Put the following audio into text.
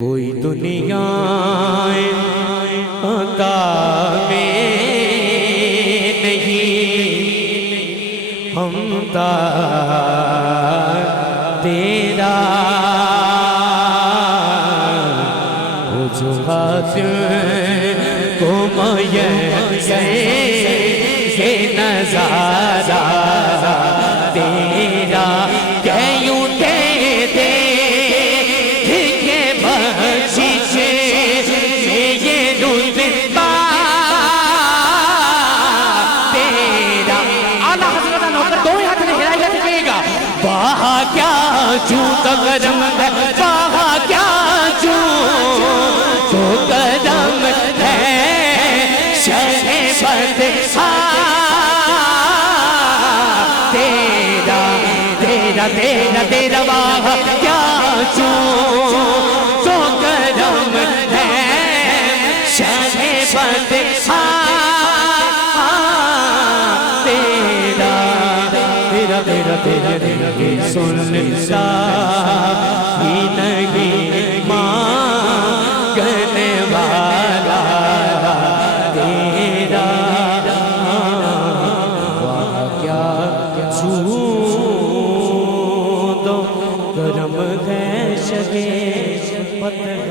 کوئی دنیا عطا میں نہیں ہمدار تیرا، وہ جو غافل کو میسر یہ نظارہ تیرا، کہ یوں دے دے کہ بخشش یہ رتبہ تیرا۔ اعلیٰ حضرت نوکر دو ہاتھ میں ہلائی گا دیکھئے گا، وہاں کیا جو کرم ہے، وہاں کیا جو کرم ہے، شہ فتح تیرا تیرا تیرا تیرا، وہاں کیا جو کرم ہے، شہ فتح تیرا تیرا تیرا تیرا تیرا، سنتا ہی نہیں مانگنے والا تیرا، وہاں کیا جود و کرم ہے، شہ فتح